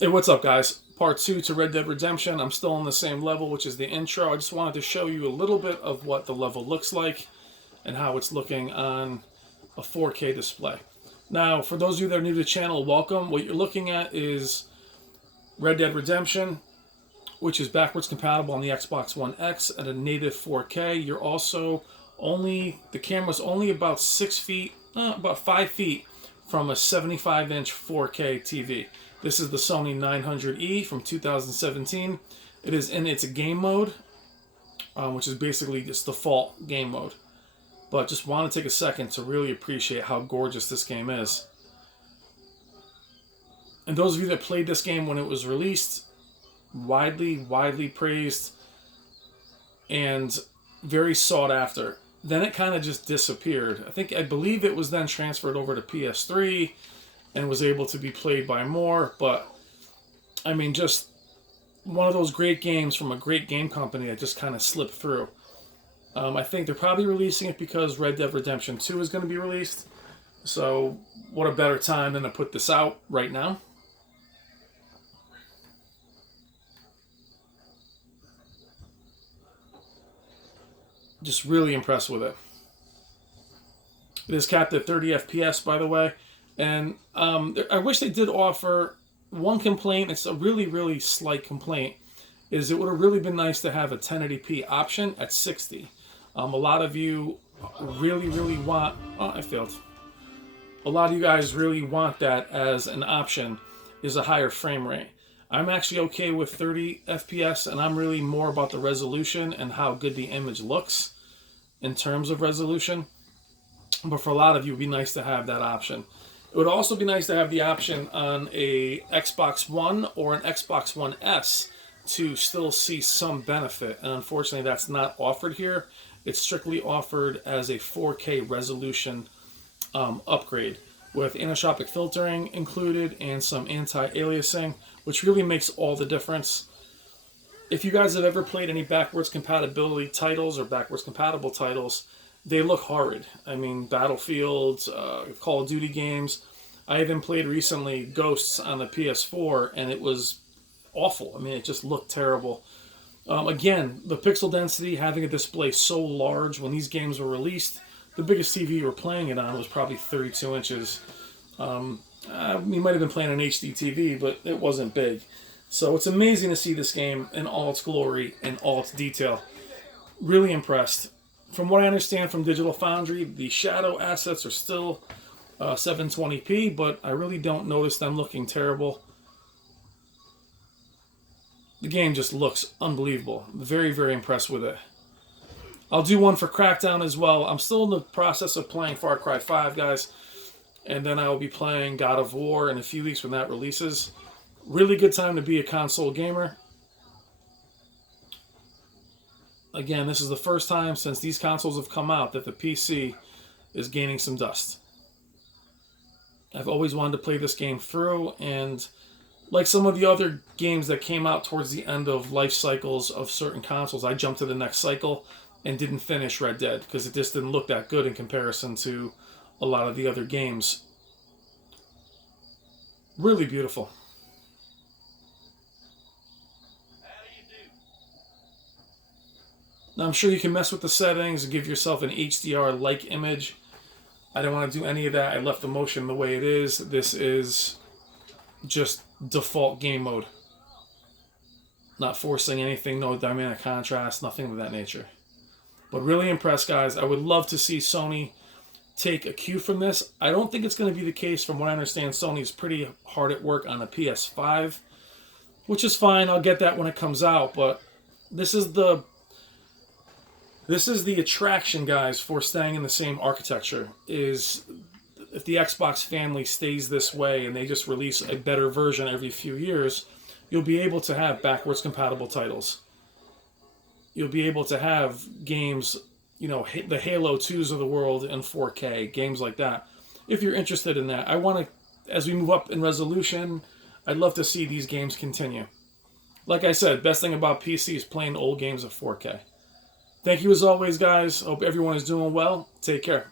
Hey, what's up, guys? Part 2 to Red Dead Redemption. I'm still on the same level, which is the intro. I just wanted to show you a little bit of what the level looks like and how it's looking on a 4K display. Now, for those of you that are new to the channel, welcome. What you're looking at is Red Dead Redemption, which is backwards compatible on the Xbox One X at a native 4K. You're also the camera's only about 6 feet, about 5 feet from a 75-inch 4K TV. This is the Sony 900E from 2017. It is in its game mode, which is basically its default game mode. But just want to take a second to really appreciate how gorgeous this game is. And those of you that played this game when it was released, widely praised and very sought after. Then it kind of just disappeared. I believe it was then transferred over to PS3 and was able to be played by more, but I mean, just one of those great games from a great game company that just kind of slipped through. I think they're probably releasing it because Red Dead Redemption 2 is going to be released, so what a better time than to put this out right now. Just really impressed with it. It is capped at 30 FPS, by the way. And I wish they did offer one complaint. It's a really slight complaint. Is it would have really been nice to have a 1080p option at 60. A lot of you really want. Oh, I failed. A lot of you guys really want that as an option. Is a higher frame rate. I'm actually okay with 30 FPS, and I'm really more about the resolution and how good the image looks in terms of resolution. But for a lot of you, it would be nice to have that option. It would also be nice to have the option on a Xbox One or an Xbox One S to still see some benefit. And unfortunately, that's not offered here. It's strictly offered as a 4K resolution upgrade with anisotropic filtering included and some anti-aliasing, which really makes all the difference. If you guys have ever played any backwards compatibility titles or backwards compatible titles, they look horrid. I mean, Battlefield, Call of Duty games. I even played recently Ghosts on the PS4, and it was awful. I mean, it just looked terrible. Again, the pixel density, having a display so large when these games were released, the biggest TV you were playing it on was probably 32 inches. You might have been playing an HD TV, but it wasn't big. So it's amazing to see this game in all its glory and all its detail. Really impressed. From what I understand from Digital Foundry, the shadow assets are still 720p, but I really don't notice them looking terrible. The game just looks unbelievable. Very impressed with it. I'll do one for Crackdown as well. I'm still in the process of playing Far Cry 5, guys. And then I will be playing God of War in a few weeks when that releases. Really good time to be a console gamer. Again, this is the first time since these consoles have come out that the PC is gaining some dust. I've always wanted to play this game through, and like some of the other games that came out towards the end of life cycles of certain consoles, I jumped to the next cycle and didn't finish Red Dead because it just didn't look that good in comparison to a lot of the other games. Really beautiful. Now, I'm sure you can mess with the settings and give yourself an HDR-like image. I don't want to do any of that. I left the motion the way it is. This is just default game mode. Not forcing anything, no dynamic contrast, nothing of that nature. But really impressed, guys. I would love to see Sony take a cue from this. I don't think it's going to be the case. From what I understand, Sony's pretty hard at work on a PS5, which is fine. I'll get that when it comes out. But this is the attraction, guys, for staying in the same architecture. Is if the Xbox family stays this way and they just release a better version every few years, you'll be able to have backwards compatible titles. You'll be able to have games, you know, the Halo 2s of the world in 4K, games like that. If you're interested in that, I want to, as we move up in resolution, I'd love to see these games continue. Like I said, best thing about PC is playing old games at 4K. Thank you as always, guys. Hope everyone is doing well. Take care.